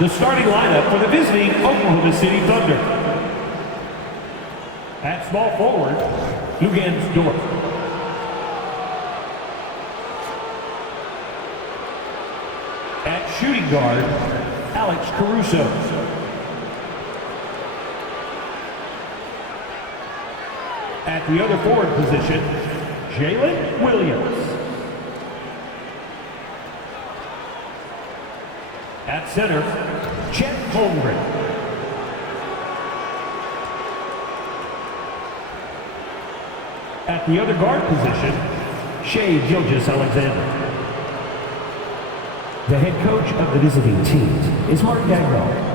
The starting lineup for the visiting Oklahoma City Thunder. At small forward, Dort. At shooting guard, Alex Caruso. At the other forward position, Jalen Williams. At center, Chet Holmgren. At the other guard position, Shai Gilgeous-Alexander. The head coach of the visiting team is Mark Gagnon.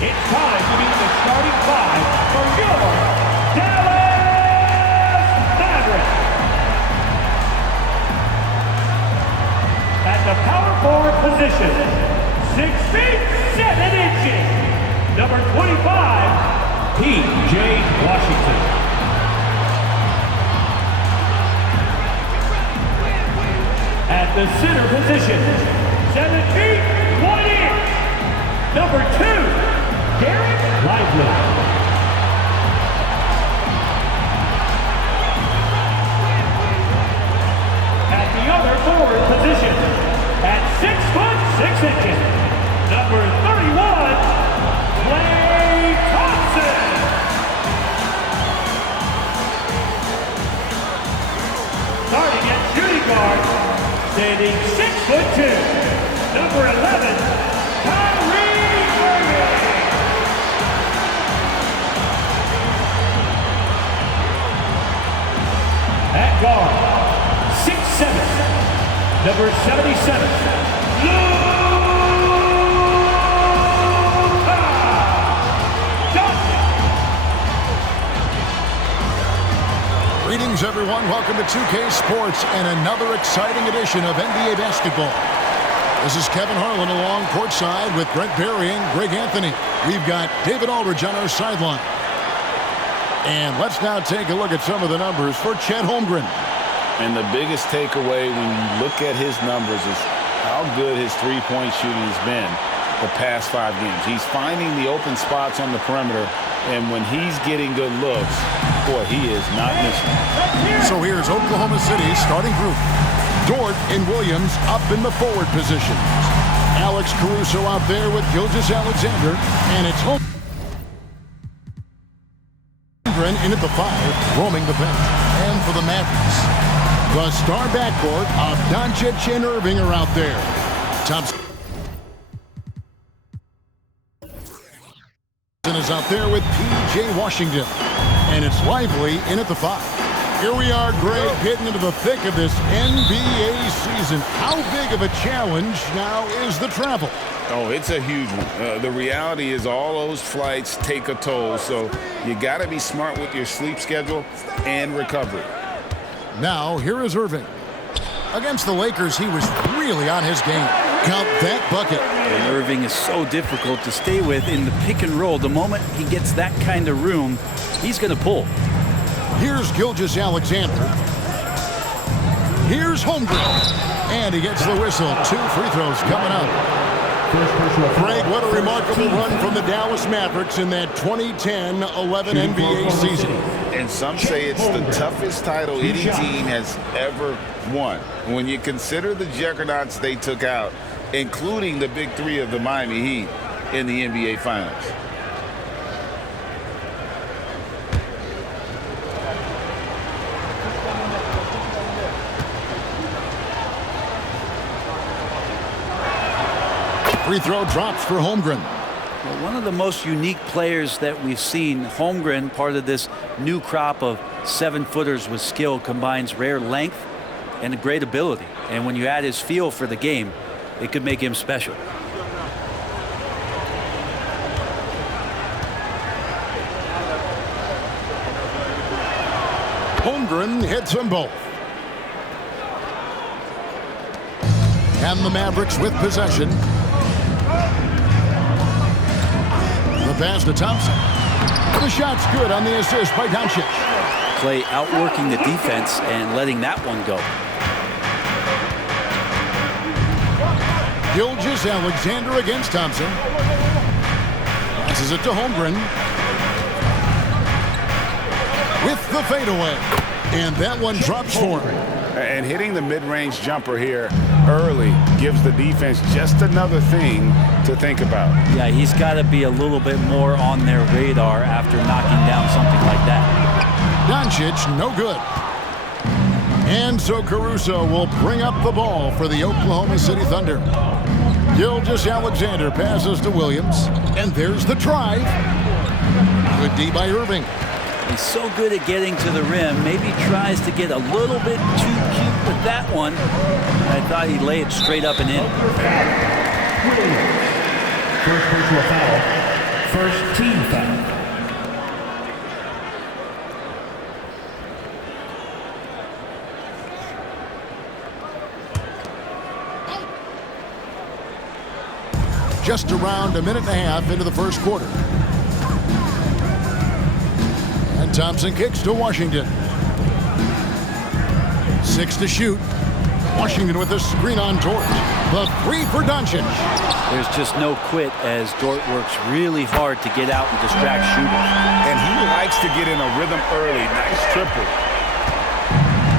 It's time to meet the starting five for your Dallas Mavericks. At the power forward position, 6 feet 7 inches, number 25, P.J. Washington. At the center position, 7 feet 1 inch, number 2, Derek Lively. At the other forward position, at 6 foot 6 inches, number 31, Klay Thompson. Starting at shooting guard, standing 6 foot 2, number 11, Kyrie Irving. At guard, 6'7", number 77, Luka Doncic. Greetings, everyone. Welcome to 2K Sports and another exciting edition of NBA basketball. This is Kevin Harlan along courtside with Brent Barry and Greg Anthony. We've got David Aldridge on our sideline. And let's now take a look at some of the numbers for Chet Holmgren. And the biggest takeaway when you look at his numbers is how good his three-point shooting has been the past 5 games. He's finding the open spots on the perimeter, and when he's getting good looks, boy, he is not missing. So here's Oklahoma City's starting group. Dort and Williams up in the forward positions. Alex Caruso out there with Gilgeous-Alexander, and it's Holmgren in at the 5, roaming the bench. And for the Mavericks, the star backcourt of Doncic and Irving are out there. Thompson is out there with P.J. Washington. And it's Lively in at the 5. Here we are, Greg, getting into the thick of this NBA season. How big of a challenge now is the travel? Oh, it's a huge one. The reality is all those flights take a toll, so you got to be smart with your sleep schedule and recovery. Now, here is Irving. Against the Lakers, he was really on his game. Count that bucket. And Irving is so difficult to stay with in the pick and roll. The moment he gets that kind of room, he's going to pull. Here's Gilgeous-Alexander. Here's Holmgren. And he gets the whistle. 2 free throws coming up. Greg, what a remarkable run from the Dallas Mavericks in that 2010-11 NBA season. And some say it's the toughest title any team has ever won. When you consider the juggernauts they took out, including the big 3 of the Miami Heat in the NBA Finals. Free throw drops for Holmgren. Well, one of the most unique players that we've seen, Holmgren, part of this new crop of 7-footers with skill, combines rare length and a great ability. And when you add his feel for the game, it could make him special. Holmgren hits them both. And the Mavericks with possession. The pass to Thompson. The shot's good on the assist by Doncic. Clay outworking the defense and letting that one go. Gilgeous-Alexander against Thompson. Passes it to Holmgren. With the fadeaway. And that one drops for him. And hitting the mid-range jumper here early gives the defense just another thing to think about. Yeah, he's got to be a little bit more on their radar after knocking down something like that. Doncic, no good. And so Caruso will bring up the ball for the Oklahoma City Thunder. Gilgeous-Alexander passes to Williams. And there's the drive. Good D by Irving. He's so good at getting to the rim. Maybe tries to get a little bit too cute with that one. I thought he'd lay it straight up and in. First personal foul. First team foul. Just around a minute and a half into the first quarter. And Thompson kicks to Washington. 6 to shoot. Washington with a screen on Dort. The three for Doncic. There's just no quit as Dort works really hard to get out and distract shooters. And he likes to get in a rhythm early. Nice triple.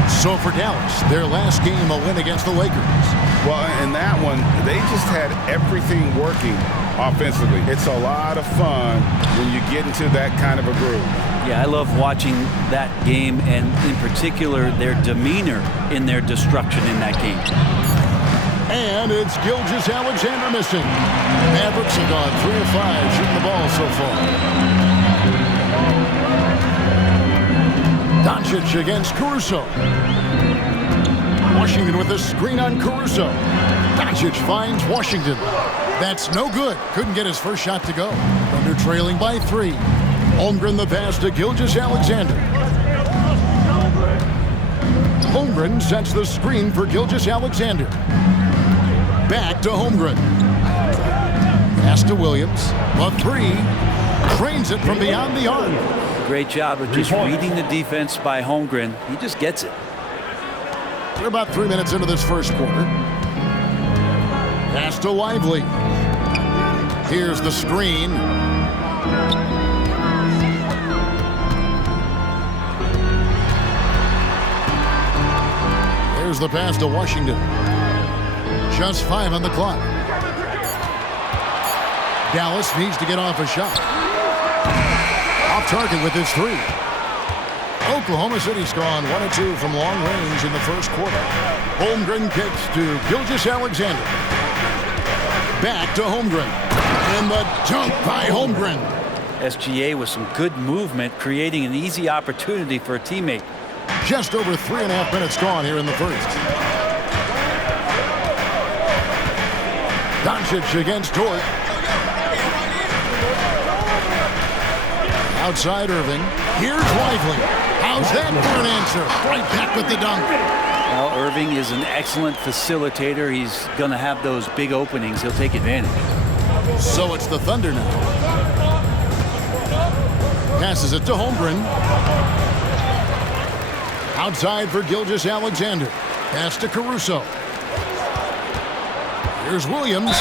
So for Dallas, their last game a win against the Lakers. Well, in that one, they just had everything working offensively. It's a lot of fun when you get into that kind of a groove. Yeah, I love watching that game, and in particular, their demeanor in their destruction in that game. And it's Gilgeous-Alexander missing. Mavericks have gone 3 of 5 shooting the ball so far. Doncic against Caruso. Washington with a screen on Caruso. Doncic finds Washington. That's no good. Couldn't get his first shot to go. Thunder trailing by 3. Holmgren the pass to Gilgeous-Alexander. Holmgren sets the screen for Gilgeous-Alexander. Back to Holmgren. Pass to Williams. A 3. Trains it from beyond the arc. Great job of just reading the defense by Holmgren. He just gets it. We're about 3 minutes into this first quarter. Pass to Lively. Here's the screen. There's the pass to Washington. Just 5 on the clock. Dallas needs to get off a shot. Off target with his 3. Oklahoma City's gone 1 of 2 from long range in the first quarter. Holmgren kicks to Gilgeous-Alexander. Back to Holmgren. And the dunk by Holmgren. SGA with some good movement, creating an easy opportunity for a teammate. Just over 3.5 minutes gone here in the first. Doncic against Dort. Outside Irving. Here's Lively. How's that for an answer? Right back with the dunk. Well, Irving is an excellent facilitator. He's going to have those big openings. He'll take advantage. So it's the Thunder now. Passes it to Holmgren. Outside for Gilgeous-Alexander. Pass to Caruso. Here's Williams.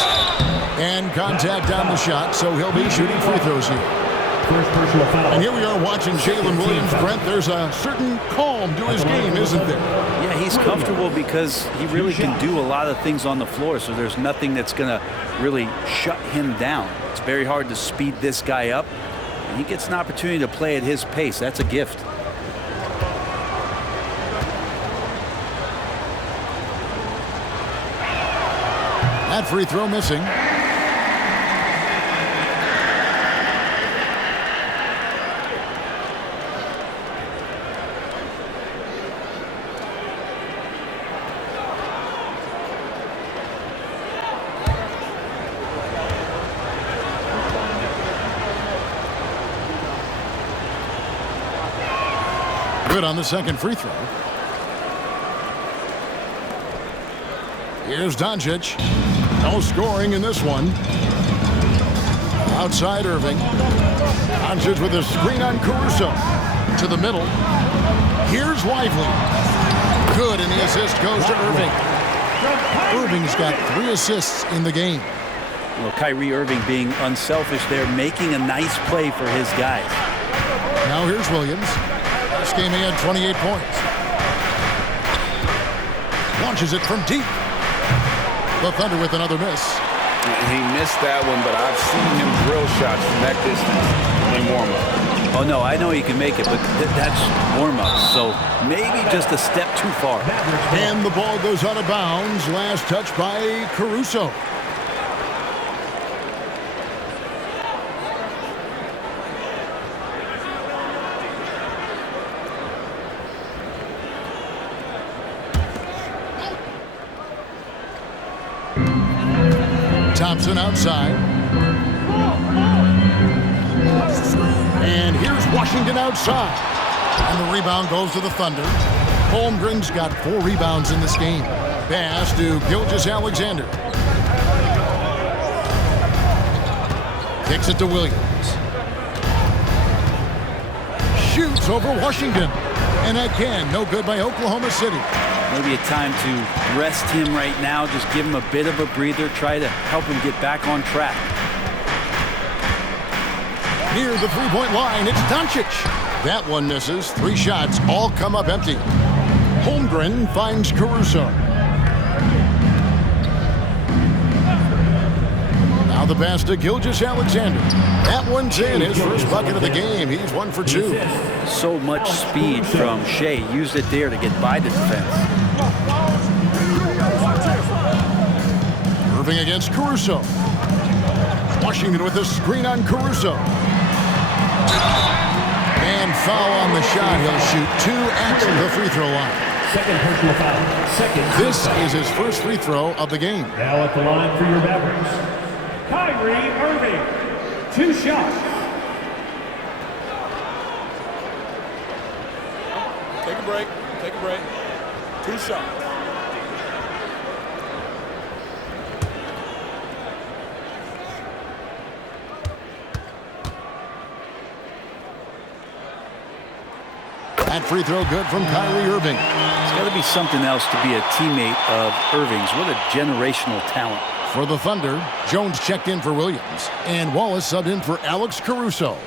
And contact on the shot, so he'll be shooting free throws here. First personal foul. And here we are watching Jalen Williams. Brent, there's a certain calm to his game, isn't there? Yeah, he's comfortable because he really can do a lot of things on the floor, so there's nothing that's going to really shut him down. It's very hard to speed this guy up, and he gets an opportunity to play at his pace. That's a gift. That free throw missing. Good on the second free throw. Here's Doncic. No scoring in this one. Outside Irving. Doncic with a screen on Caruso. To the middle. Here's Lively. Good, and the assist goes to Irving. Irving's got 3 assists in the game. Well, Kyrie Irving being unselfish there, making a nice play for his guys. Now here's Williams. This game he had 28 points. Launches it from deep. The Thunder with another miss. He missed that one, but I've seen him drill shots from that distance in warm-up. Oh, no, I know he can make it, but that's warm-up, so maybe just a step too far. And the ball goes out of bounds. Last touch by Caruso. Thompson outside. And here's Washington outside. And the rebound goes to the Thunder. Holmgren's got 4 rebounds in this game. Pass to Gilgeous-Alexander. Kicks it to Williams. Shoots over Washington. And again, no good by Oklahoma City. Maybe a time to rest him right now, just give him a bit of a breather, try to help him get back on track. Near the three-point line, it's Doncic. That one misses. 3 shots, all come up empty. Holmgren finds Caruso. Now the pass to Gilgeous-Alexander. That one's in, his first bucket of the game. He's 1 for 2. So much speed from Shea. Used it there to get by the defense. Irving against Caruso. Washington with a screen on Caruso. And foul on the shot. He'll shoot 2 at the free throw line. Second personal foul. This is his first free throw of the game. Now at the line for your Mavericks, Kyrie Irving. 2 shots. Take a break. Take a break. 2 shots. That free throw good from Kyrie Irving. It's got to be something else to be a teammate of Irving's. What a generational talent. For the Thunder, Jones checked in for Williams, and Wallace subbed in for Alex Caruso.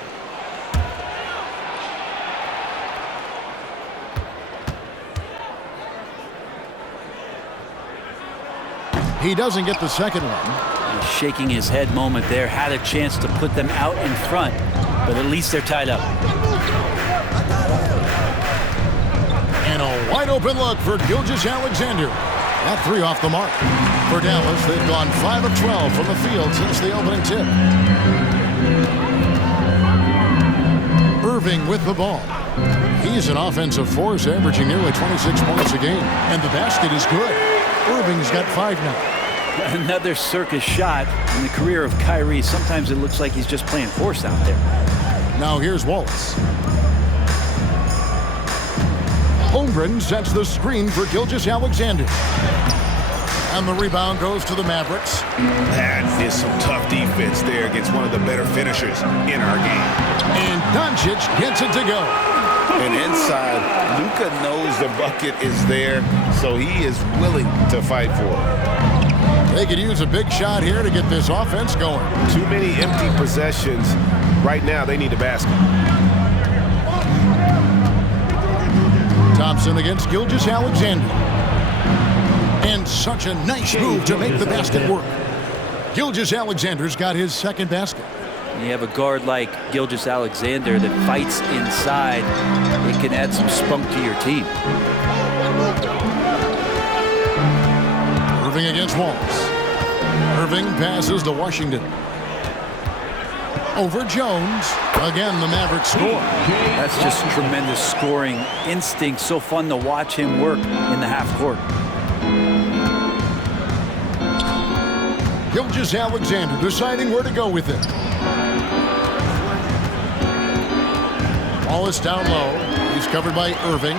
He doesn't get the second one. He's shaking his head moment there. Had a chance to put them out in front, but at least they're tied up. And a wide open look for Gilgeous-Alexander. That 3 off the mark. For Dallas, they've gone 5 of 12 from the field since the opening tip. Irving with the ball. He's an offensive force, averaging nearly 26 points a game. And the basket is good. Irving's got 5 now. Another circus shot in the career of Kyrie. Sometimes it looks like he's just playing horse out there. Now here's Wallace. Holmgren sets the screen for Gilgeous-Alexander. And the rebound goes to the Mavericks. That is some tough defense there against one of the better finishers in our game. And Doncic gets it to go. And inside, Luka knows the bucket is there, so he is willing to fight for it. They could use a big shot here to get this offense going. Too many empty possessions. Right now, they need a basket. Thompson against Gilgeous-Alexander. And such a nice move to make the basket work. Gilgeous-Alexander's got his second basket. You have a guard like Gilgeous-Alexander that fights inside. It can add some spunk to your team. Irving against Wallace. Irving passes to Washington. Over Jones. Again, the Mavericks score. That's just tremendous scoring instinct. So fun to watch him work in the half court. Gilgeous-Alexander deciding where to go with it. Wallace down low. He's covered by Irving.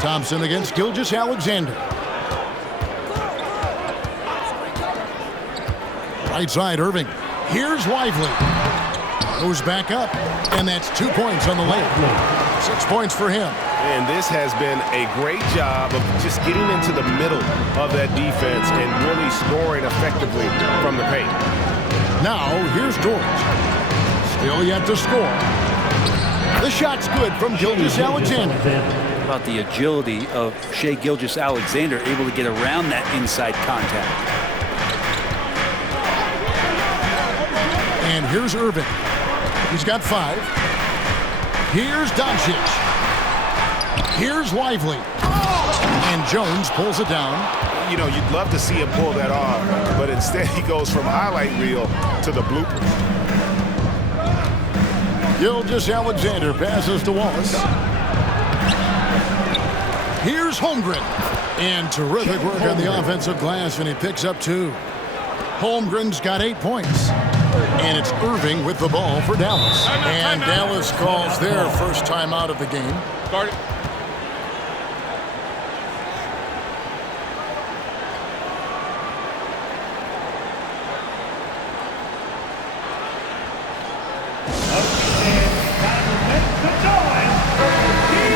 Thompson against Gilgeous-Alexander. Right side, Irving. Here's Lively. Goes back up, and that's 2 points on the layup. 6 points for him. And this has been a great job of just getting into the middle of that defense and really scoring effectively from the paint. Now, here's George. Still yet to score. The shot's good from Gilgeous-Alexander. About the agility of Shai Gilgeous-Alexander, able to get around that inside contact. And here's Irving. He's got 5. Here's Doncic. Here's Lively. And Jones pulls it down. You know, you'd love to see him pull that off, but instead he goes from highlight reel to the bloopers. Gilgeous-Alexander passes to Wallace. Here's Holmgren. And terrific work on the offensive glass, and he picks up 2. Holmgren's got 8 points. And it's Irving with the ball for Dallas. And Dallas calls their first time out of the game. Guard it.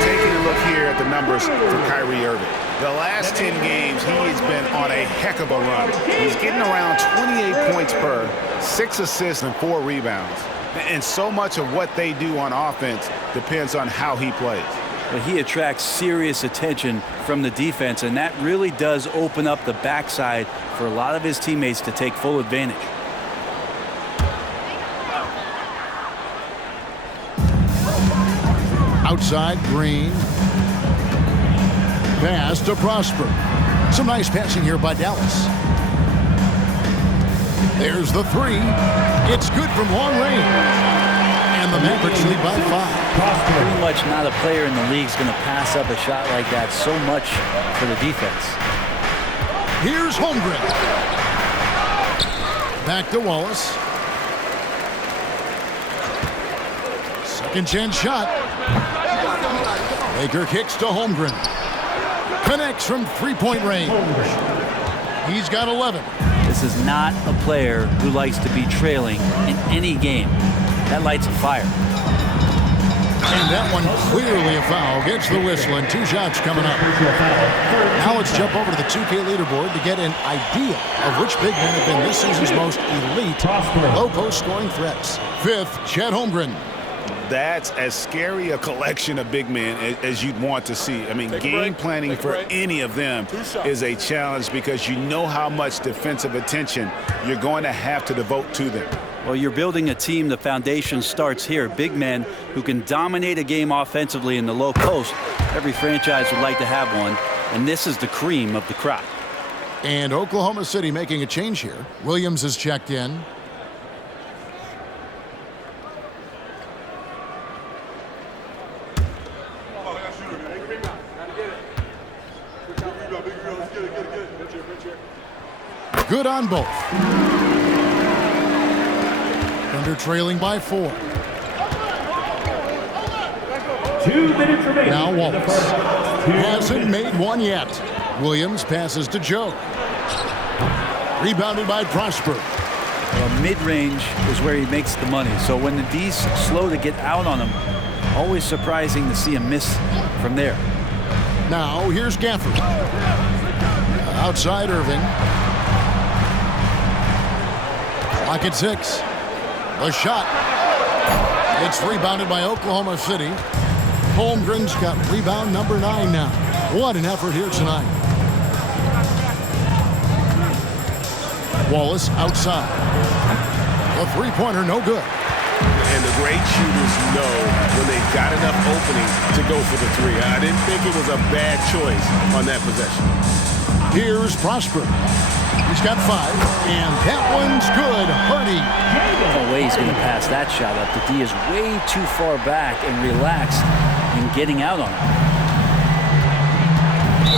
Taking a look here at the numbers for Kyrie Irving. The last 10 games, he has been on a heck of a run. He's getting around 28 points per, 6 assists and 4 rebounds. And so much of what they do on offense depends on how he plays. But he attracts serious attention from the defense, and that really does open up the backside for a lot of his teammates to take full advantage. Outside, Green. Pass to Prosper. Some nice passing here by Dallas. There's the 3. It's good from long range. And the Mavericks lead by 5. Pretty much not a player in the league is going to pass up a shot like that so much for the defense. Here's Holmgren. Back to Wallace. Second chance shot. Baker kicks to Holmgren. Connects from three-point range. He's got 11. This is not a player who likes to be trailing in any game. That lights a fire. And that one clearly a foul. Gets the whistle, and 2 shots coming up. Now let's jump over to the 2K leaderboard to get an idea of which big men have been this season's most elite low-post scoring threats. 5th, Chet Holmgren. That's as scary a collection of big men as you'd want to see. I mean, game planning for any of them is a challenge because you know how much defensive attention you're going to have to devote to them. Well, you're building a team. The foundation starts here. Big men who can dominate a game offensively in the low post. Every franchise would like to have one, and this is the cream of the crop. And Oklahoma City making a change here. Williams is checked in. Good on both. Thunder trailing by 4. 2 minutes remaining. Now Wallace. Hasn't made one yet. Williams passes to Joe. Rebounded by Prosper. Well, mid-range is where he makes the money. So when the D's slow to get out on him, always surprising to see him miss from there. Now here's Gafford. Outside Irving. Clock at 6. The shot. It's rebounded by Oklahoma City. Holmgren's got rebound number 9 now. What an effort here tonight. Wallace outside. The three-pointer no good. And the great shooters know when they've got enough opening to go for the 3. I didn't think it was a bad choice on that possession. Here's Prosper. He's got 5, and that one's good. Hardy. No way he's going to pass that shot up. The D is way too far back and relaxed in getting out on it.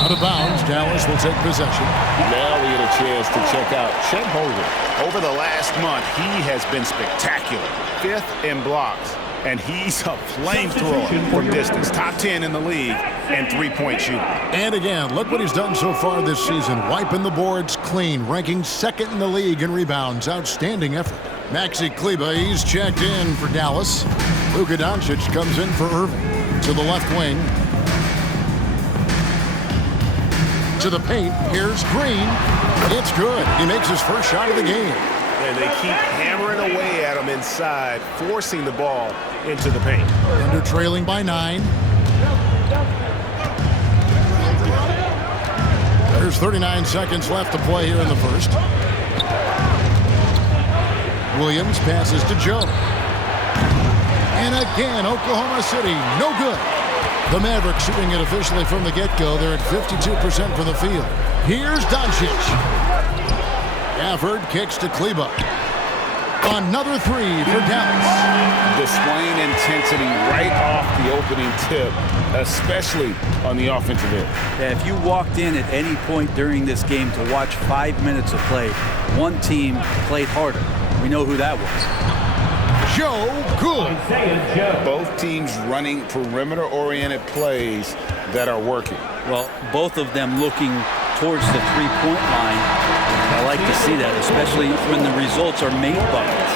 Out of bounds, Dallas will take possession. Now we get a chance to check out Chet Holmgren. Over the last month, he has been spectacular. 5th in blocks, and he's a flamethrower from distance. Top 10 in the league and three-point shooting. And again, look what he's done so far this season. Wiping the boards clean, ranking 2nd in the league in rebounds. Outstanding effort. Maxi Kleber, he's checked in for Dallas. Luka Doncic comes in for Irving. To the left wing. To the paint. Here's Green. It's good. He makes his first shot of the game. And they keep hammering away at him inside, forcing the ball into the paint. Thunder trailing by 9. There's 39 seconds left to play here in the first. Williams passes to Joe. And again, Oklahoma City, no good. The Mavericks shooting it officially from the get-go. They're at 52% from the field. Here's Doncic. Gafford kicks to Kleber. Another three for Dallas. Displaying intensity right off the opening tip, especially on the offensive end. Yeah, if you walked in at any point during this game to watch 5 minutes of play, one team played harder. We know who that was. Joe Good. Both teams running perimeter-oriented plays that are working. Well, both of them looking towards the three-point line. I like to see that, especially when the results are made buckets.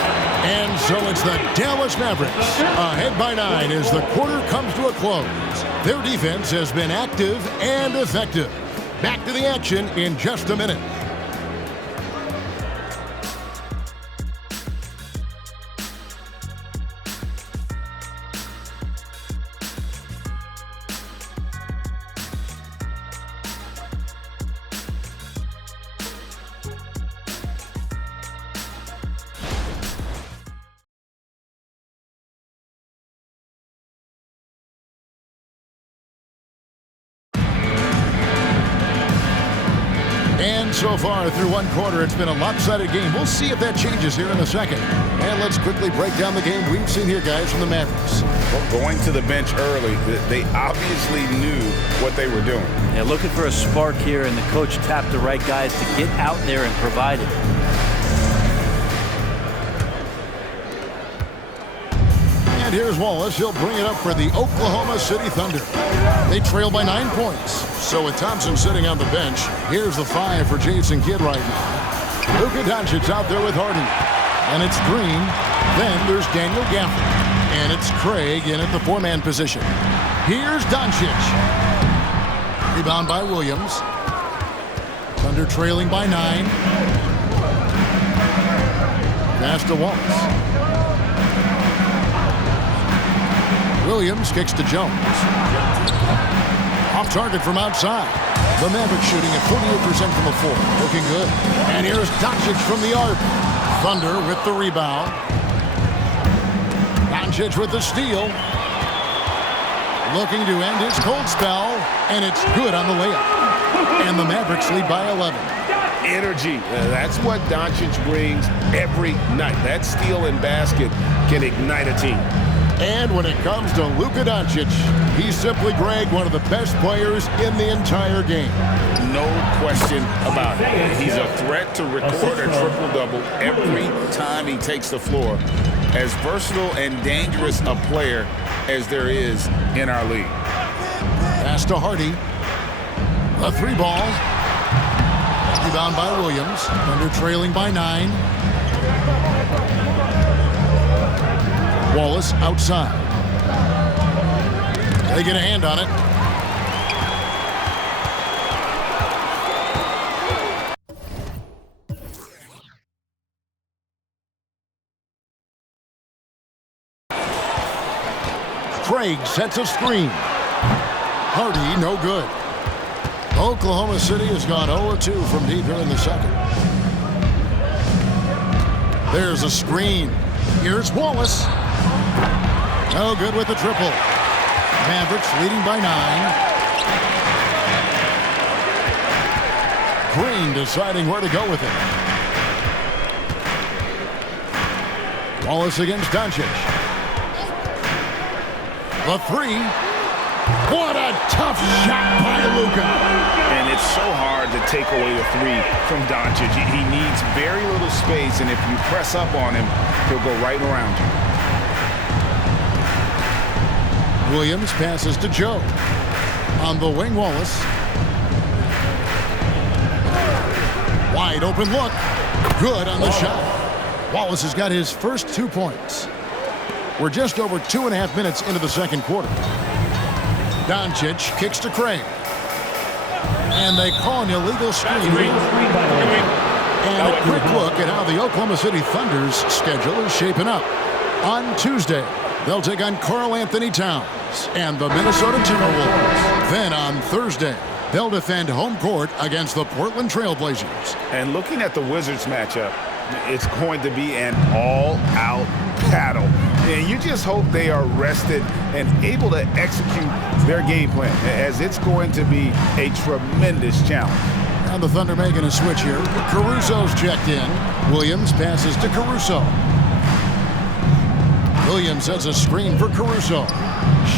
And so it's the Dallas Mavericks ahead by 9 as the quarter comes to a close. Their defense has been active and effective. Back to the action in just a minute. So far through one quarter, it's been a lopsided game. We'll see if that changes here in a second. And let's quickly break down the game we've seen here, guys, from the Mavericks. Well, going to the bench early, they obviously knew what they were doing. Yeah, looking for a spark here, and the coach tapped the right guys to get out there and provide it. And here's Wallace. He'll bring it up for the Oklahoma City Thunder. They trail by 9 points. So with Thompson sitting on the bench, here's the 5 for Jason Kidd right now. Luka Doncic out there with Harden. And it's Green. Then there's Daniel Gafford. And it's Craig in at the 4-man position. Here's Doncic. Rebound by Williams. Thunder trailing by 9. Pass to Wallace. Williams kicks to Jones. Off target from outside. The Mavericks shooting at 48% from the floor. Looking good. And here's Doncic from the arc. Thunder with the rebound. Doncic with the steal. Looking to end his cold spell. And it's good on the layup. And the Mavericks lead by 11. Energy. That's what Doncic brings every night. That steal and basket can ignite a team. And when it comes to Luka Doncic, he's simply, Greg, one of the best players in the entire game. No question about it. He's a threat to record a triple-double every time he takes the floor. As versatile and dangerous a player as there is in our league. Pass to Hardy. A 3-ball. Rebound by Williams. Thunder trailing by 9. Wallace outside. They get a hand on it. Craig sets a screen. Hardy, no good. Oklahoma City has gone 0-2 from deep here in the second. There's a screen. Here's Wallace. No good with the triple. Mavericks leading by 9. Green deciding where to go with it. Wallace against Doncic. The 3. What a tough shot by Luka. And it's so hard to take away the 3 from Doncic. He needs very little space, and if you press up on him, he'll go right around you. Williams passes to Joe. On the wing, Wallace. Wide open look. Good on the shot. Wallace has got his first 2 points. We're just over 2.5 minutes into the second quarter. Doncic kicks to Craig. And they call an illegal screen. And a quick look at how the Oklahoma City Thunder's schedule is shaping up. On Tuesday, they'll take on Karl Anthony Towns and the Minnesota Timberwolves. Then on Thursday, they'll defend home court against the Portland Trailblazers. And looking at the Wizards matchup, it's going to be an all-out battle. And you just hope they are rested and able to execute their game plan, as it's going to be a tremendous challenge. And the Thunder making a switch here. Caruso's checked in. Williams passes to Caruso. Williams sets a screen for Caruso.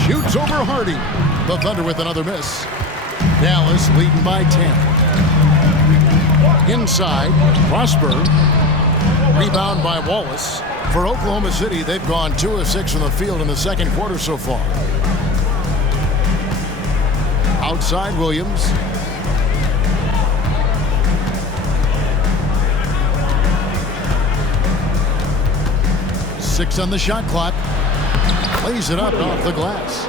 Shoots over Hardy. The Thunder with another miss. Dallas leading by 10. Inside, Prosper. Rebound by Wallace. For Oklahoma City, they've gone 2 of 6 from the field in the second quarter so far. Outside, Williams. Six on the shot clock. Plays it up off the glass.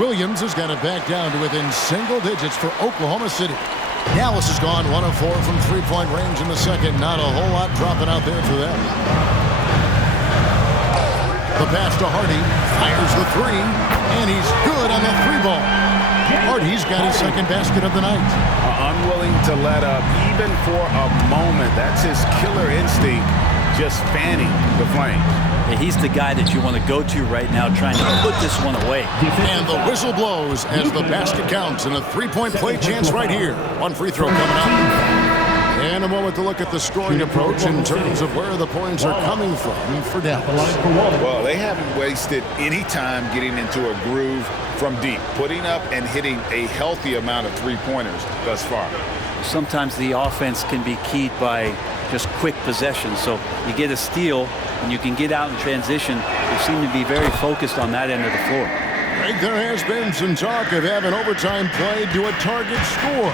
Williams has got it back down to within single digits for Oklahoma City. Dallas has gone 1 of 4 from three-point range in the second. Not a whole lot dropping out there for them. The pass to Hardy. Fires the three. And he's good on the three ball. Hardy's got his second basket of the night. Unwilling to let up even for a moment. That's his killer instinct, just fanning the flame. Yeah, he's the guy that you want to go to right now, trying to put this one away. And the whistle blows as the basket counts, and a three-point play chance right here. One free throw coming up. And a moment to look at the scoring approach in terms of where the points are coming from for Dallas. Well, they haven't wasted any time getting into a groove from deep, putting up and hitting a healthy amount of three-pointers thus far. Sometimes the offense can be keyed by just quick possession. So you get a steal and you can get out in transition. They seem to be very focused on that end of the floor. Greg, there has been some talk of having overtime played to a target score.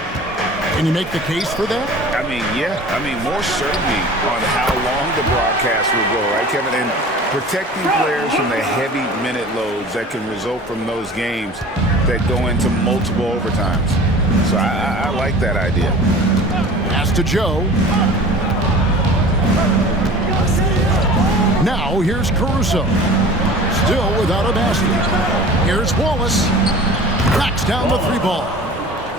Can you make the case for that? I mean, yeah. I mean, more certainty on how long the broadcast will go, right, Kevin? And protecting players from the heavy minute loads that can result from those games that go into multiple overtimes. So I like that idea. Pass to Joe. Now here's Caruso. Still without a basket. Here's Wallace. Knocks down the three ball.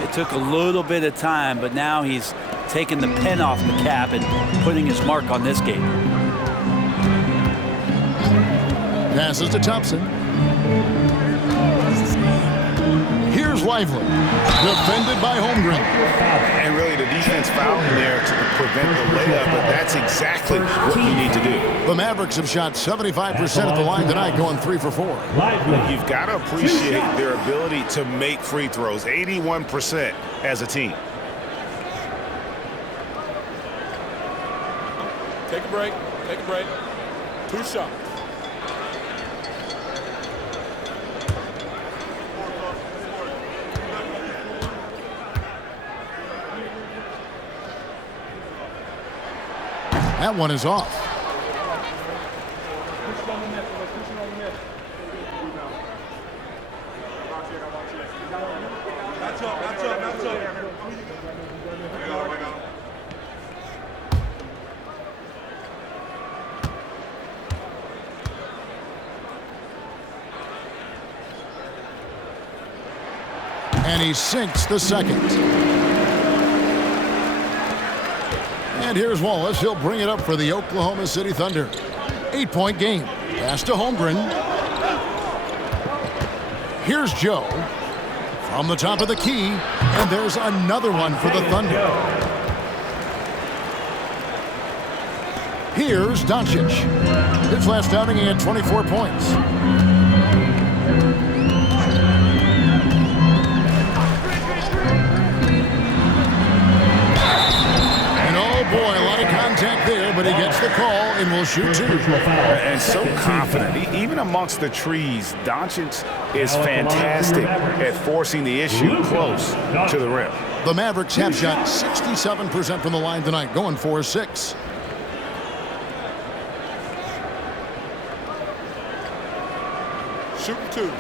It took a little bit of time, but now he's taking the pen off the cap and putting his mark on this game. Passes to Thompson. Here's Lively. Defended by Holmgren. And really the defense fouled in there to prevent the layup, but that's exactly what you need to do. The Mavericks have shot 75% at the line tonight, going 3 for 4. You've got to appreciate their ability to make free throws, 81% as a team. Take a break. Take a break. 2 shots. That one is off. And he sinks the second. And here's Wallace. He'll bring it up for the Oklahoma City Thunder. 8-point game. Pass to Holmgren. Here's Joe. From the top of the key. And there's another one for the Thunder. Here's Doncic. His last outing, he had 24 points. Boy, a lot of contact there, but he gets the call and will shoot 2. And so confident. Even amongst the trees, Doncic is fantastic at forcing the issue close to the rim. The Mavericks have shot 67% from the line tonight, going 4-6. Shooting 2.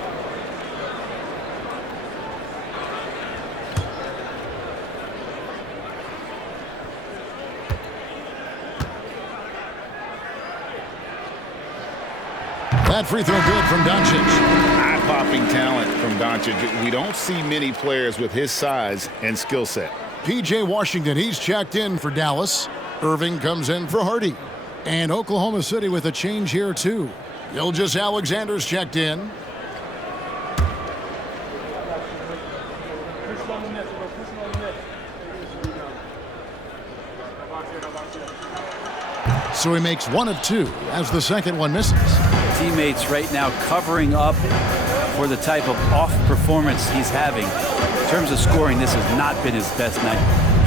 That free throw good from Doncic. Eye-popping talent from Doncic. We don't see many players with his size and skill set. P.J. Washington, he's checked in for Dallas. Irving comes in for Hardy. And Oklahoma City with a change here, too. Gilgeous Alexander's checked in. So he makes 1 of 2 as the second one misses. Teammates right now covering up for the type of off performance he's having. In terms of scoring, this has not been his best night.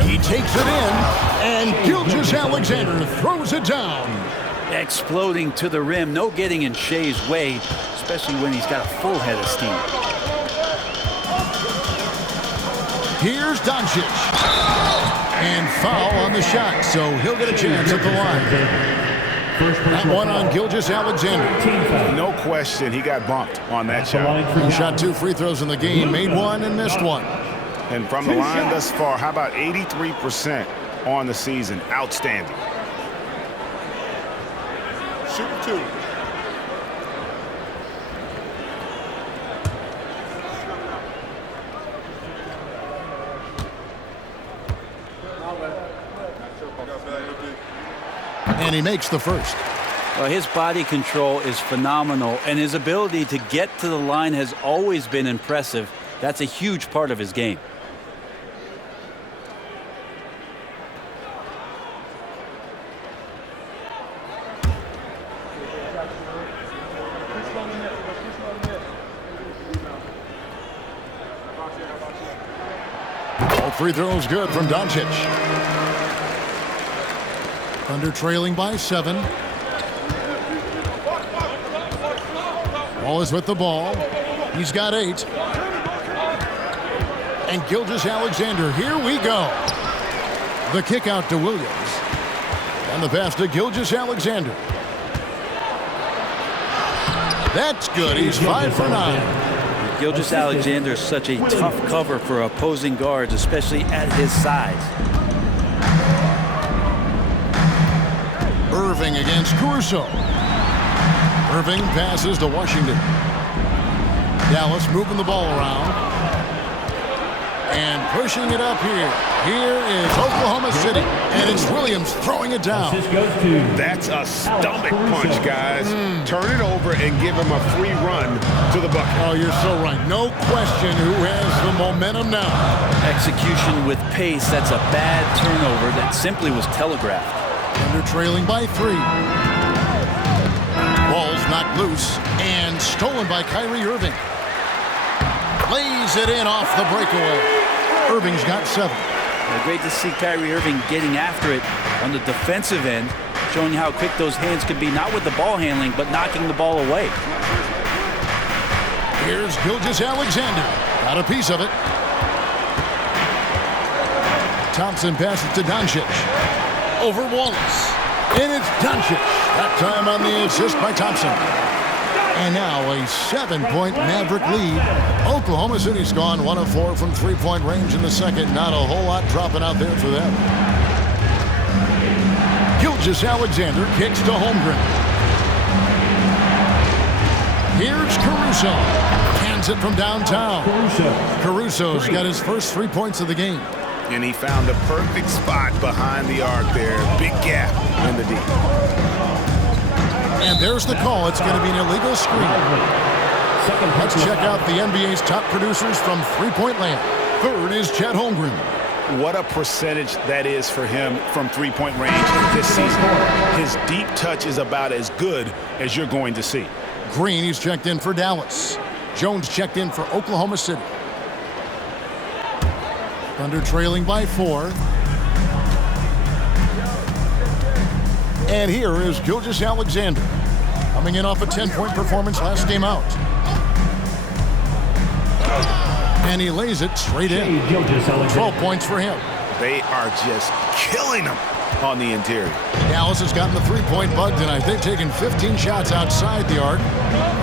He takes it in, and Gilgeous Alexander throws it down. Exploding to the rim. No getting in Shea's way, especially when he's got a full head of steam. Here's Doncic. And foul on the shot, so he'll get a chance at the line. That one on Gilgeous Alexander. No question, he got bumped on that shot. He shot 2 free throws in the game, made 1 and missed 1. And from the line thus far, how about 83% on the season? Outstanding. Shooting 2. And he makes the first. Well, his body control is phenomenal, and his ability to get to the line has always been impressive. That's a huge part of his game. All free throws good from Doncic. Thunder trailing by 7. Ball is with the ball. He's got 8. And Gilgeous Alexander, here we go. The kick out to Williams. And the pass to Gilgeous Alexander. That's good. He's 5 for 9. Gilgeous Alexander is such a tough cover for opposing guards, especially at his size. Irving against Caruso. Irving passes to Washington. Dallas moving the ball around. And pushing it up here. Here is Oklahoma City. And it's Williams throwing it down. That's a stomach punch, guys. Turn it over and give him a free run to the bucket. Oh, you're so right. No question who has the momentum now. Execution with pace. That's a bad turnover that simply was telegraphed. Thunder trailing by 3. Ball's knocked loose and stolen by Kyrie Irving. Lays it in off the breakaway. Irving's got 7. Great to see Kyrie Irving getting after it on the defensive end, showing how quick those hands can be, not with the ball handling, but knocking the ball away. Here's Gilgeous Alexander. Got a piece of it. Thompson passes to Doncic. Over Wallace. And it's Doncic. That time on the assist by Thompson. And now a 7-point Maverick lead. Oklahoma City's gone 1 of 4 from 3-point range in the second. Not a whole lot dropping out there for them. Gilgeous Alexander kicks to Holmgren. Here's Caruso. Hands it from downtown. Caruso's got his first 3 points of the game. And he found the perfect spot behind the arc there. Big gap in the D. And there's the call. It's going to be an illegal screen. Let's check out the NBA's top producers from three-point land. Third is Chet Holmgren. What a percentage that is for him from three-point range this season. His deep touch is about as good as you're going to see. Green, he's checked in for Dallas. Jones checked in for Oklahoma City. Thunder trailing by 4. And here is Gilgeous Alexander, coming in off a 10-point performance last game out. And he lays it straight in. 12 points for him. They are just killing him on the interior. Dallas has gotten the three-point bug tonight. They've taken 15 shots outside the arc,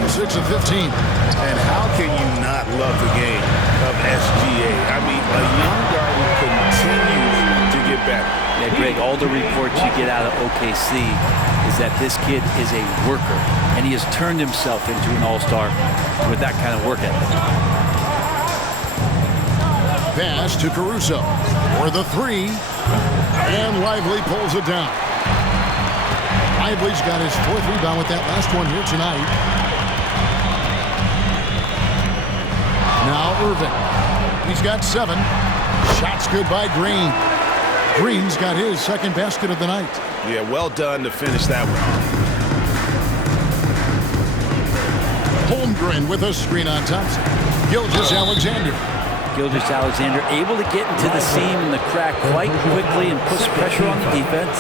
6 of 15. And how can you not love the game of SGA? I mean, a young guy who continues to get better. Yeah, Greg, all the reports you get out of OKC is that this kid is a worker, and he has turned himself into an all-star with that kind of work ethic. Pass to Caruso for the three, and Lively pulls it down. Lively's got his 4th rebound with that last one here tonight. Now Irving. He's got 7. Shots good by Green. Green's got his 2nd basket of the night. Yeah, well done to finish that one. Holmgren with a screen on Thompson. Gilgeous-Alexander. Gilgeous-Alexander able to get into the seam and the crack quite quickly and puts pressure on the defense.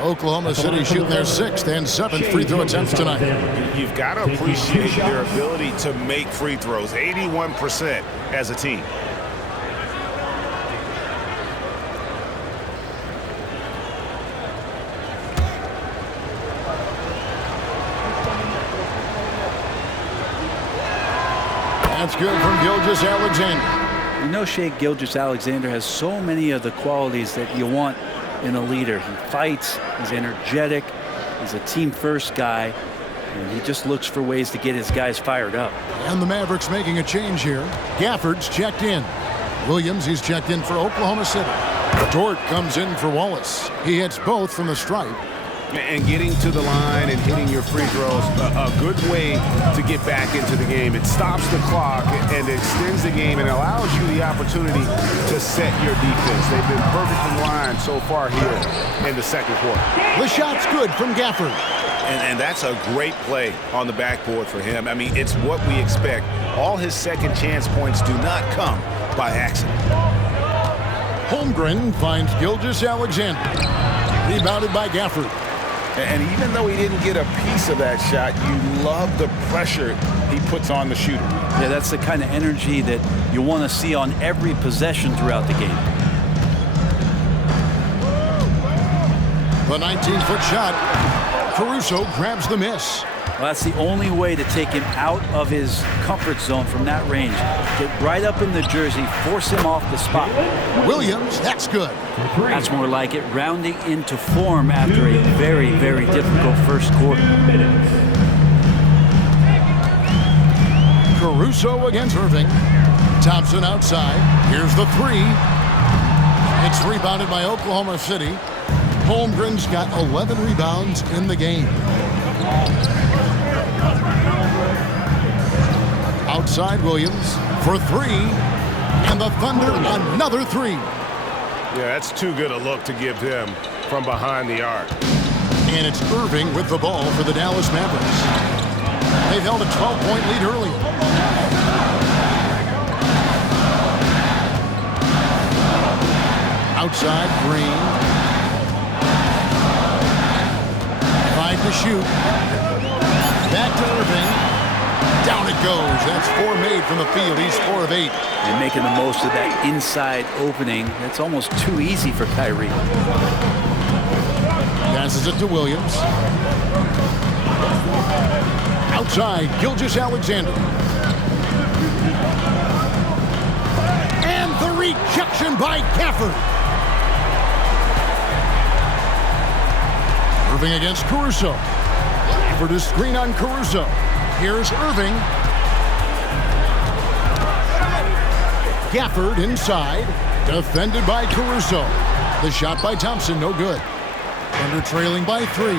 Oklahoma City shooting their 6th and 7th free throw attempts tonight. You've got to appreciate their ability to make free throws, 81% as a team. That's good from Gilgeous-Alexander. You know, Shea Gilgeous-Alexander has so many of the qualities that you want in a leader. He fights, he's energetic, he's a team-first guy, and he just looks for ways to get his guys fired up. And the Mavericks making a change here. Gafford's checked in. Williams, he's checked in for Oklahoma City. Dort comes in for Wallace. He hits both from the stripe. And getting to the line and hitting your free throws, a good way to get back into the game. It stops the clock and extends the game and allows you the opportunity to set your defense. They've been perfectly lined so far here in the 2nd quarter. The shot's good from Gafford. And that's a great play on the backboard for him. I mean, it's what we expect. All his second chance points do not come by accident. Holmgren finds Gilgeous-Alexander. Rebounded by Gafford. And even though he didn't get a piece of that shot, you love the pressure he puts on the shooter. Yeah, that's the kind of energy that you want to see on every possession throughout the game. The 19-foot shot. Caruso grabs the miss. Well, that's the only way to take him out of his comfort zone from that range. Get right up in the jersey, force him off the spot. Williams, that's good. That's more like it, rounding into form after a very, very difficult first quarter. Caruso against Irving. Thompson outside. Here's the 3. It's rebounded by Oklahoma City. Holmgren's got 11 rebounds in the game. Outside Williams for 3. And the Thunder another 3. Yeah, that's too good a look to give him from behind the arc. And it's Irving with the ball for the Dallas Mavericks. They've held a 12-point lead earlier. Outside Green. 5 to shoot. Back to Irving. Down it goes. That's 4 made from the field. He's 4 of 8. And making the most of that inside opening. That's almost too easy for Kyrie. Passes it to Williams. Outside, Gilgeous-Alexander. And the rejection by Gafford. Irving against Caruso. Gafford to screen on Caruso. Here's Irving. Gafford inside. Defended by Caruso. The shot by Thompson, no good. Thunder trailing by 3.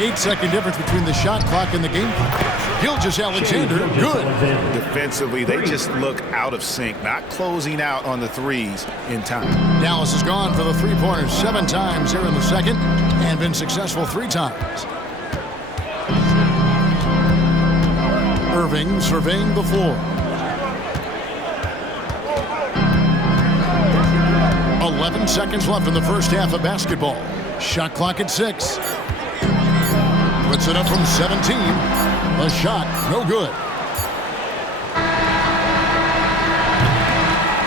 8-second difference between the shot clock and the game clock. Gilgeous-Alexander, good. Defensively, they just look out of sync, not closing out on the threes in time. Dallas has gone for the three-pointers 7 times here in the second and been successful 3 times. Irving surveying the floor. 11 seconds left in the first half of basketball. Shot clock at 6. Puts it up from 17. A shot, no good.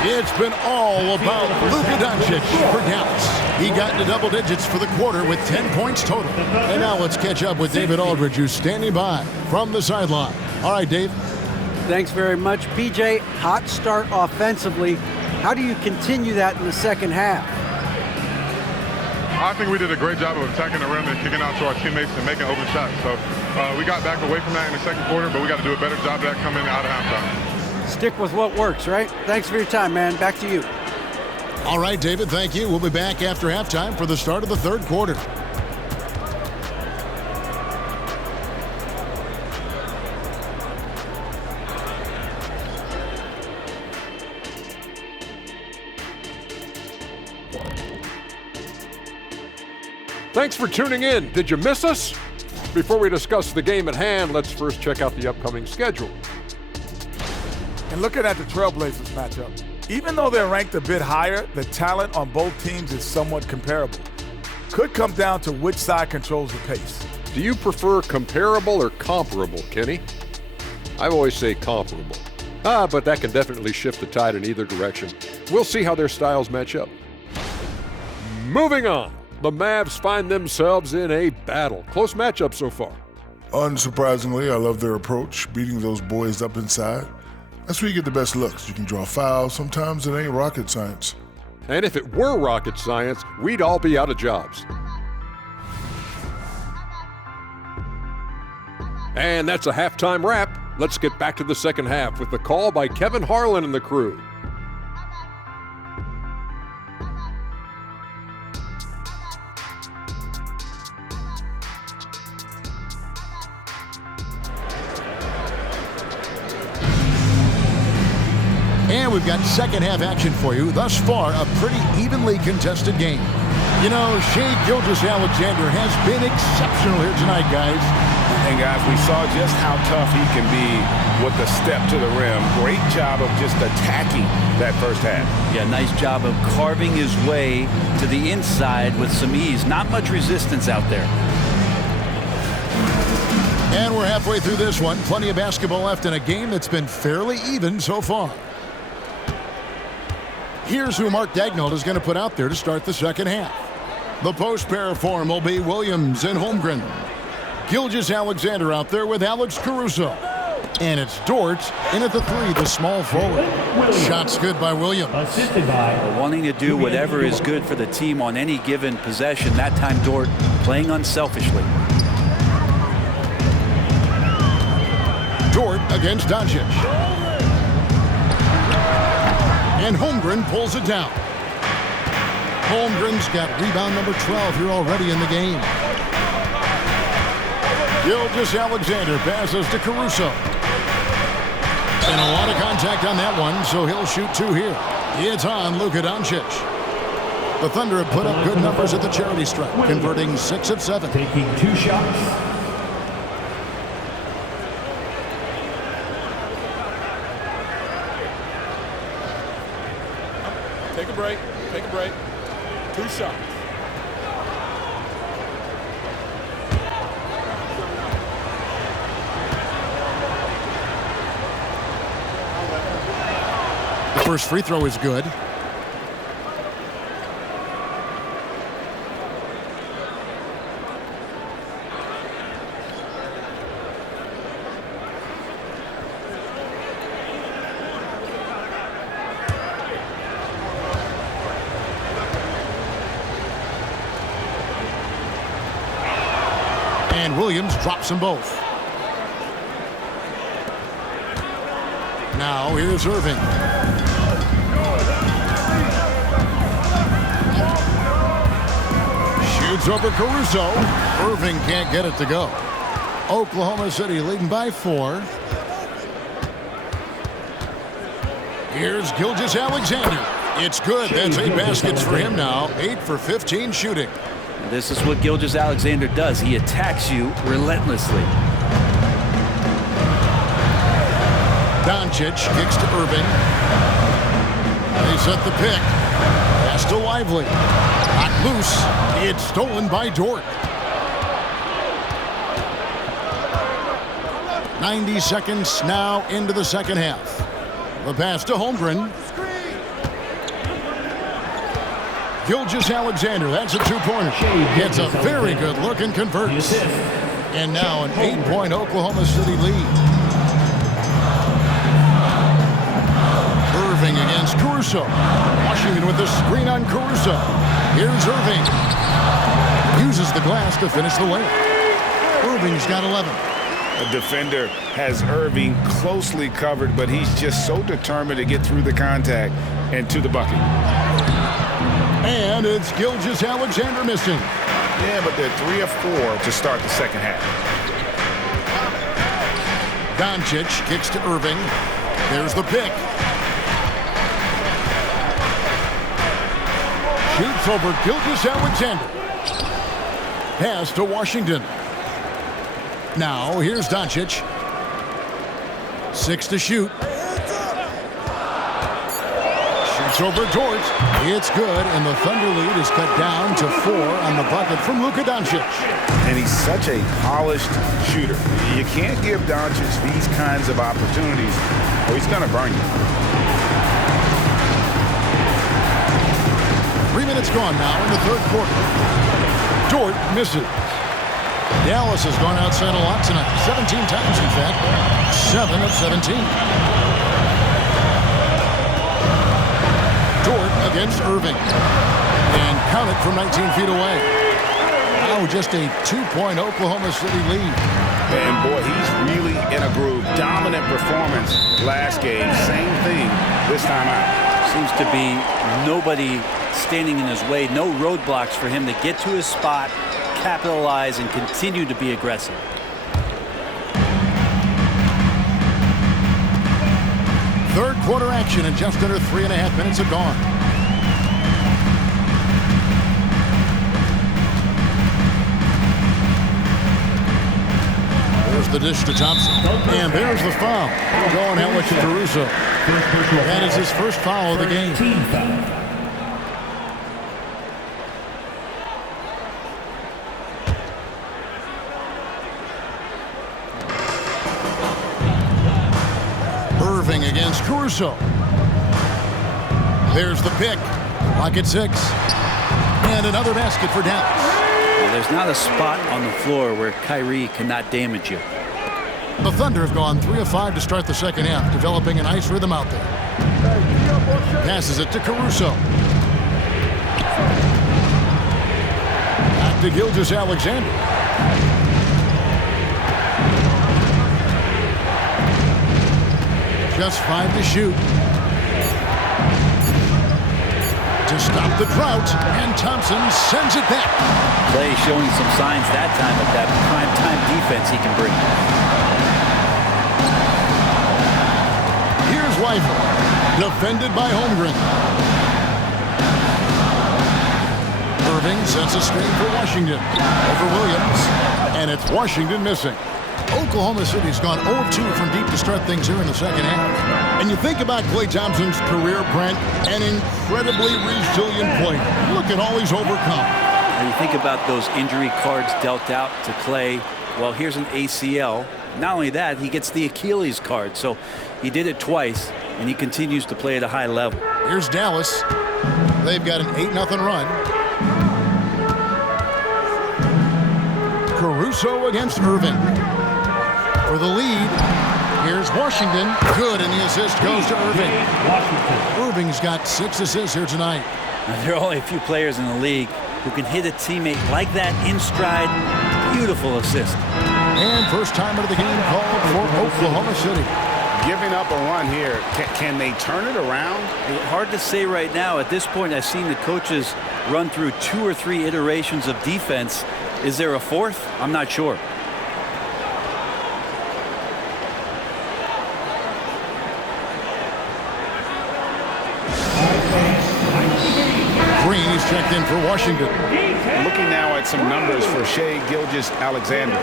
It's been all about Luka Doncic for Dallas. He got into double digits for the quarter with 10 points total. And now let's catch up with David Aldridge, who's standing by from the sideline. All right, Dave. Thanks very much. PJ, hot start offensively. How do you continue that in the second half? I think we did a great job of attacking the rim and kicking out to our teammates and making open shots. So we got back away from that in the second quarter, but we got to do a better job of that coming out of halftime. Stick with what works, right? Thanks for your time, man. Back to you. All right, David, thank you. We'll be back after halftime for the start of the third quarter. Thanks for tuning in. Did you miss us? Before we discuss the game at hand, let's first check out the upcoming schedule. And looking at the Trailblazers matchup, even though they're ranked a bit higher, the talent on both teams is somewhat comparable. Could come down to which side controls the pace. Do you prefer comparable or comparable, Kenny? I always say comparable. But that can definitely shift the tide in either direction. We'll see how their styles match up. Moving on. The Mavs find themselves in a battle. Close matchup so far. Unsurprisingly, I love their approach, beating those boys up inside. That's where you get the best looks. You can draw fouls. Sometimes it ain't rocket science. And if it were rocket science, we'd all be out of jobs. And that's a halftime wrap. Let's get back to the second half with the call by Kevin Harlan and the crew. And we've got second half action for you. Thus far, a pretty evenly contested game. You know, Shai Gilgeous-Alexander has been exceptional here tonight, guys. And guys, we saw just how tough he can be with the step to the rim. Great job of just attacking that first half. Yeah, nice job of carving his way to the inside with some ease. Not much resistance out there. And we're halfway through this one. Plenty of basketball left in a game that's been fairly even so far. Here's who Mark Daigneault is going to put out there to start the second half. The post pair form will be Williams and Holmgren. Gilgeous-Alexander out there with Alex Caruso. And it's Dort in at the three, the small forward. Shots good by Williams. Assisted by Wanting to do whatever is good for the team on any given possession. That time Dort playing unselfishly. Dort against Doncic. And Holmgren pulls it down. Holmgren's got rebound number 12 here already in the game. Gilgeous-Alexander passes to Caruso. And a lot of contact on that one, so he'll shoot two here. It's on Luka Doncic. The Thunder have put up good numbers at the charity stripe, converting 6 of 7. taking 2 shots. Take a break. Take a break. 2 shots. The first free throw is good. And Williams drops them both. Now here's Irving. Shoots over Caruso. Irving can't get it to go. Oklahoma City leading by 4. Here's Gilgeous-Alexander. It's good. That's 8 baskets for him now. 8 for 15 shooting. This is what Gilgeous-Alexander does. He attacks you relentlessly. Doncic kicks to Irving. They set the pick. Pass to Lively. Not loose. It's stolen by Dort. 90 seconds now into the second half. The pass to Holmgren. Gilgeous-Alexander, that's a two-pointer. Gets a very good look and converts. And now an 8-point Oklahoma City lead. Irving against Caruso. Washington with the screen on Caruso. Here's Irving. Uses the glass to finish the layup. Irving's got 11. The defender has Irving closely covered, but he's just so determined to get through the contact and to the bucket. And it's Gilgeous-Alexander missing. Yeah, but they're 3 of 4 to start the second half. Doncic kicks to Irving. There's the pick. Shoots over Gilgeous-Alexander. Pass to Washington. Now here's Doncic. 6 to shoot. Shoots over Dort. It's good, and the Thunder lead is cut down to 4 on the bucket from Luka Doncic. And he's such a polished shooter. You can't give Doncic these kinds of opportunities, or he's going to burn you. 3 minutes gone now in the third quarter. Dort misses. Dallas has gone outside a lot tonight. 17 times, in fact. 7 of 17. Dort against Irving. And count it from 19 feet away. Now just a 2-point Oklahoma City lead. And boy, he's really in a groove. Dominant performance last game. Same thing this time out. Seems to be nobody standing in his way. No roadblocks for him to get to his spot, capitalize, and continue to be aggressive. Third quarter action, and just under 3.5 minutes have gone. There's the dish to Thompson. And there's the foul. Going out to Caruso. That is his first foul of the game. Irving against Caruso. There's the pick. Lock at 6. And another basket for Dallas. Well, there's not a spot on the floor where Kyrie cannot damage you. The Thunder have gone 3 of 5 to start the second half, developing a nice rhythm out there. Passes it to Caruso. Back to Gilgeous-Alexander. Just 5 to shoot. To stop the drought, and Thompson sends it back. Clay showing some signs that time of that prime-time defense he can bring. Here's Weifel, defended by Holmgren. Irving sets a screen for Washington over Williams, and it's Washington missing. Oklahoma City's gone 0-2 from deep to start things here in the second half. And you think about Klay Thompson's career, Brent, an incredibly resilient player. Look at all he's overcome. And you think about those injury cards dealt out to Klay. Well, here's an ACL. Not only that, he gets the Achilles card. So he did it twice, and he continues to play at a high level. Here's Dallas. They've got an 8-0 run. Caruso against Irving. For the lead, here's Washington. Good, and the assist goes to Irving. Irving's got 6 assists here tonight. Now, there are only a few players in the league who can hit a teammate like that in stride. Beautiful assist. And first time out of the game called for Oklahoma City. Giving up a run here. Can they turn it around? Hard to say right now. At this point, I've seen the coaches run through 2 or 3 iterations of defense. Is there a 4th? I'm not sure. Green is checked in for Washington. Looking now at some numbers for Shai Gilgeous-Alexander.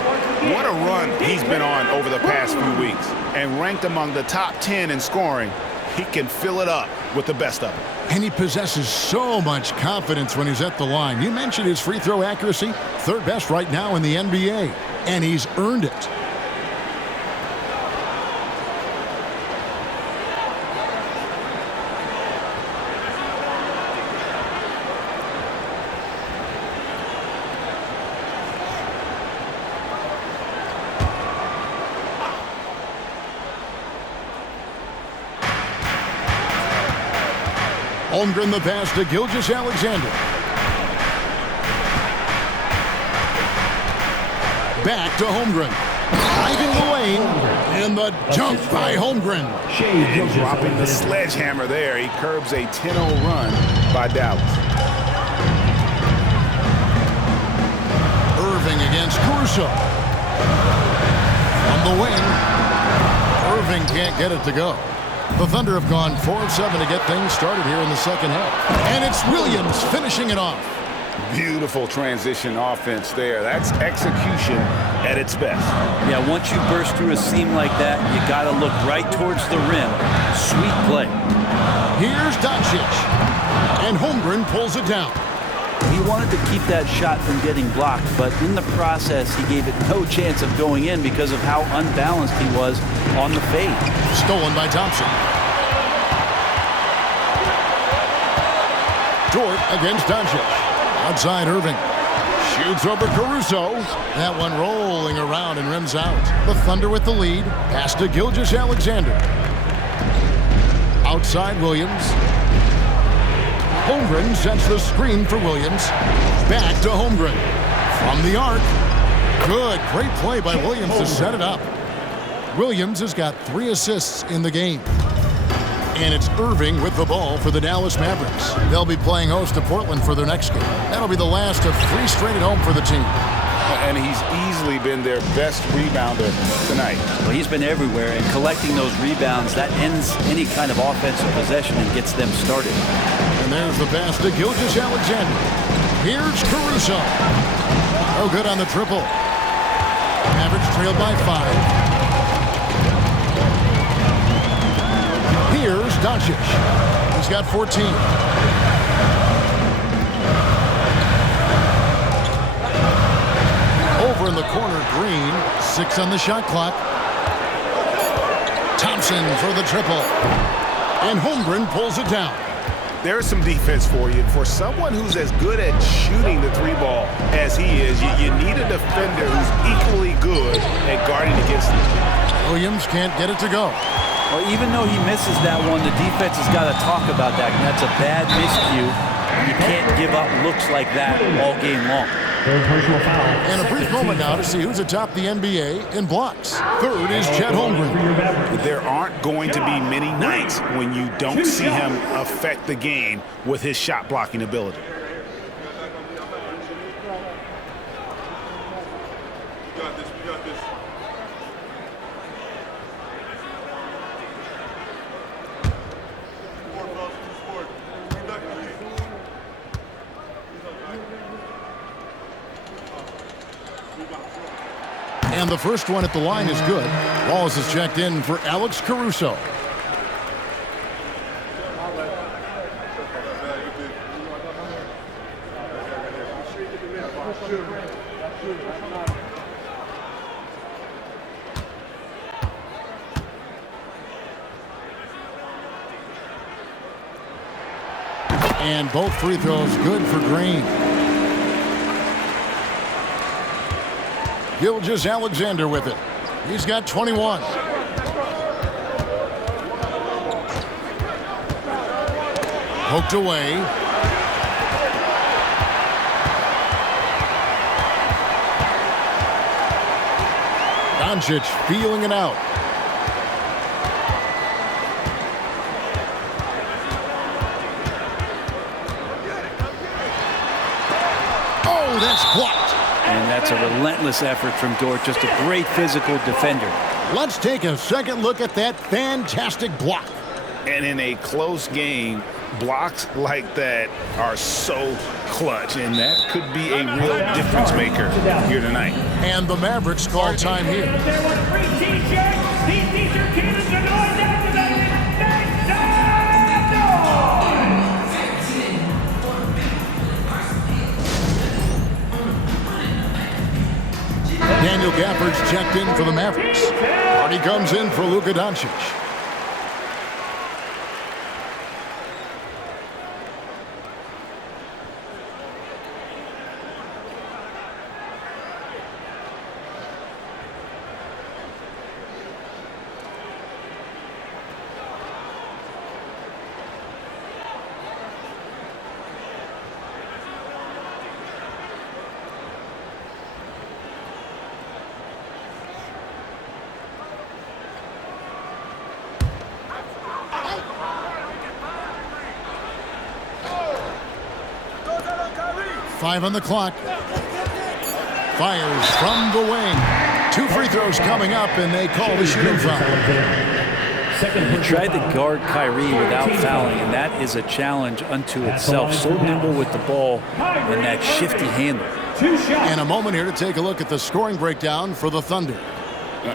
What a run he's been on over the past few weeks. And ranked among the top 10 in scoring, he can fill it up with the best of them. And he possesses so much confidence when he's at the line. You mentioned his free throw accuracy, 3rd best right now in the NBA. And he's earned it. Holmgren the pass to Gilgeous-Alexander. Back to Holmgren. Driving the lane. And the dunk by Holmgren. And dropping the sledgehammer there. He curbs a 10-0 run by Dallas. Irving against Caruso. On the wing. Irving can't get it to go. The Thunder have gone 4 of 7 to get things started here in the second half. And it's Williams finishing it off. Beautiful transition offense there. That's execution at its best. Yeah, once you burst through a seam like that, you got to look right towards the rim. Sweet play. Here's Doncic. And Holmgren pulls it down. He wanted to keep that shot from getting blocked, but in the process, he gave it no chance of going in because of how unbalanced he was on the fade. Stolen by Thompson. Dort against Doncic. Outside Irving. Shoots over Caruso. That one rolling around and rims out. The Thunder with the lead. Pass to Gilgeous-Alexander. Outside Williams. Holmgren sets the screen for Williams. Back to Holmgren. From the arc. Good. Great play by Williams to set it up. Williams has got 3 assists in the game. And it's Irving with the ball for the Dallas Mavericks. They'll be playing host to Portland for their next game. That'll be the last of 3 straight at home for the team. And he's easily been their best rebounder tonight. Well, he's been everywhere, and collecting those rebounds, that ends any kind of offensive possession and gets them started. And there's the pass to Gilgeous-Alexander. Here's Caruso. Oh, good on the triple. Mavericks trailed by 5. Here's Doncic. He's got 14. Over in the corner, Green. 6 on the shot clock. Thompson for the triple. And Holmgren pulls it down. There's some defense for you. For someone who's as good at shooting the 3-ball as he is, you need a defender who's equally good at guarding against him. Williams can't get it to go. Well, even though he misses that one, the defense has got to talk about that. And that's a bad miscue. You can't give up looks like that all game long. And a brief moment now to see who's atop the NBA in blocks. Third is Chet Holmgren. There aren't going to be many nights when you don't see him affect the game with his shot blocking ability. And the first one at the line is good. Wallace is checked in for Alex Caruso. And both free throws good for Green. Gilgeous-Alexander with it. He's got 21. Poked away. Doncic feeling it out. Oh, that's blocked. And that's a relentless effort from Dort, just a great physical defender. Let's take a second look at that fantastic block. And in a close game, blocks like that are so clutch, and that could be a real difference maker here tonight. And the Mavericks call time here. There were 3 T-shirts. These T-shirt cases are going down to the Daniel Gafford's checked in for the Mavericks. Hardy comes in for Luka Doncic. 5 on the clock. Fires from the wing. 2 free throws coming up, and they call the shooting foul. He tried to guard Kyrie without fouling, and that is a challenge unto itself. So nimble with the ball and that shifty handle. In a moment here to take a look at the scoring breakdown for the Thunder.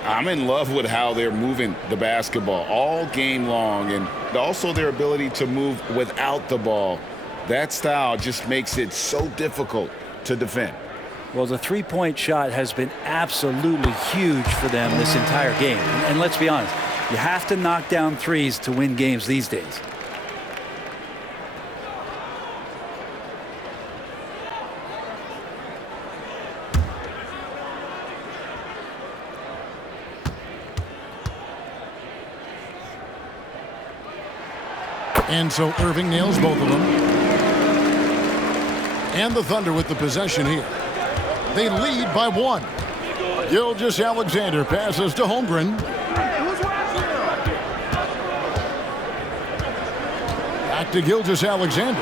I'm in love with how they're moving the basketball all game long, and also their ability to move without the ball. That style just makes it so difficult to defend. Well, the three-point shot has been absolutely huge for them this entire game. And let's be honest, you have to knock down threes to win games these days. And so Irving nails both of them. And the Thunder with the possession here. They lead by 1. Gilgeous-Alexander passes to Holmgren. Back to Gilgeous-Alexander.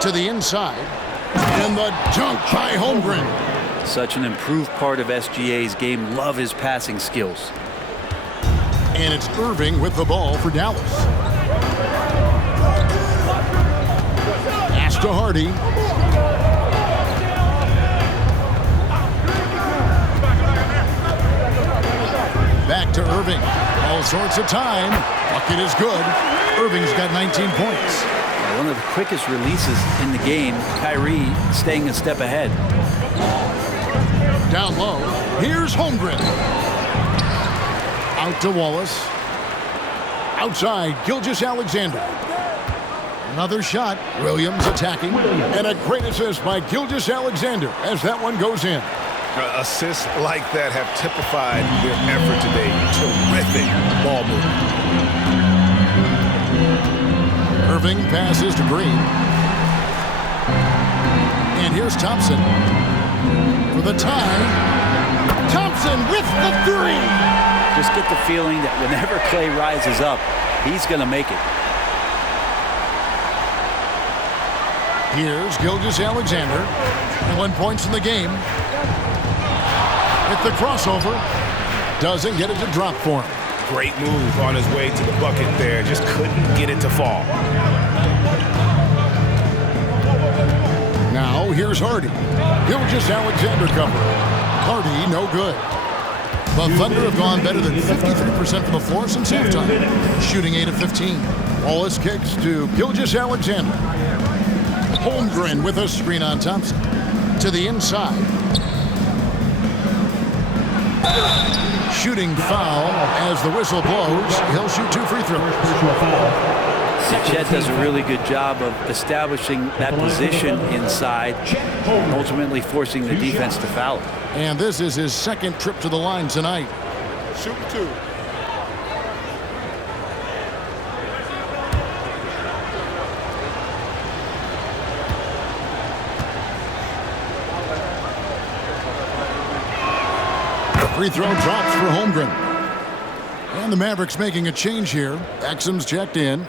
To the inside. And the dunk by Holmgren. Such an improved part of SGA's game. Love his passing skills. And it's Irving with the ball for Dallas. Pass to Hardy. Back to Irving. All sorts of time. Bucket is good. Irving's got 19 points. One of the quickest releases in the game. Kyrie staying a step ahead. Down low. Here's Holmgren. Out to Wallace. Outside, Gilgeous-Alexander. Another shot. Williams attacking. And a great assist by Gilgeous-Alexander as that one goes in. Assists like that have typified their effort today. Terrific ball movement. Irving passes to Green. And here's Thompson for the tie. Thompson with the 3. Just get the feeling that whenever Clay rises up, he's going to make it. Here's Gilgeous-Alexander. 1 point in the game. With the crossover. Doesn't get it to drop for him. Great move on his way to the bucket there. Just couldn't get it to fall. Now here's Hardy. Gilgeous-Alexander cover. Hardy no good. The Thunder have gone better than 53% from the floor since halftime. Shooting 8 of 15. Wallace kicks to Gilgeous-Alexander. Holmgren with a screen on Thompson. To the inside. Shooting foul as the whistle blows. He'll shoot 2 free throws. Chet does a really good job of establishing that position inside, ultimately forcing the defense to foul. And this is his second trip to the line tonight. Shoot 2. Free throw drops for Holmgren. And the Mavericks making a change here. Exum's checked in.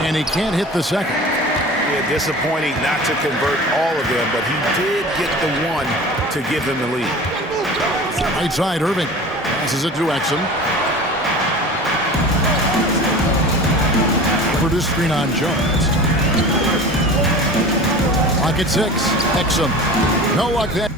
And he can't hit the second. Yeah, disappointing not to convert all of them, but he did get the one to give them the lead. Right side, Irving passes it to Exum. For this screen on Jones. Lock at 6. Exum. No luck there.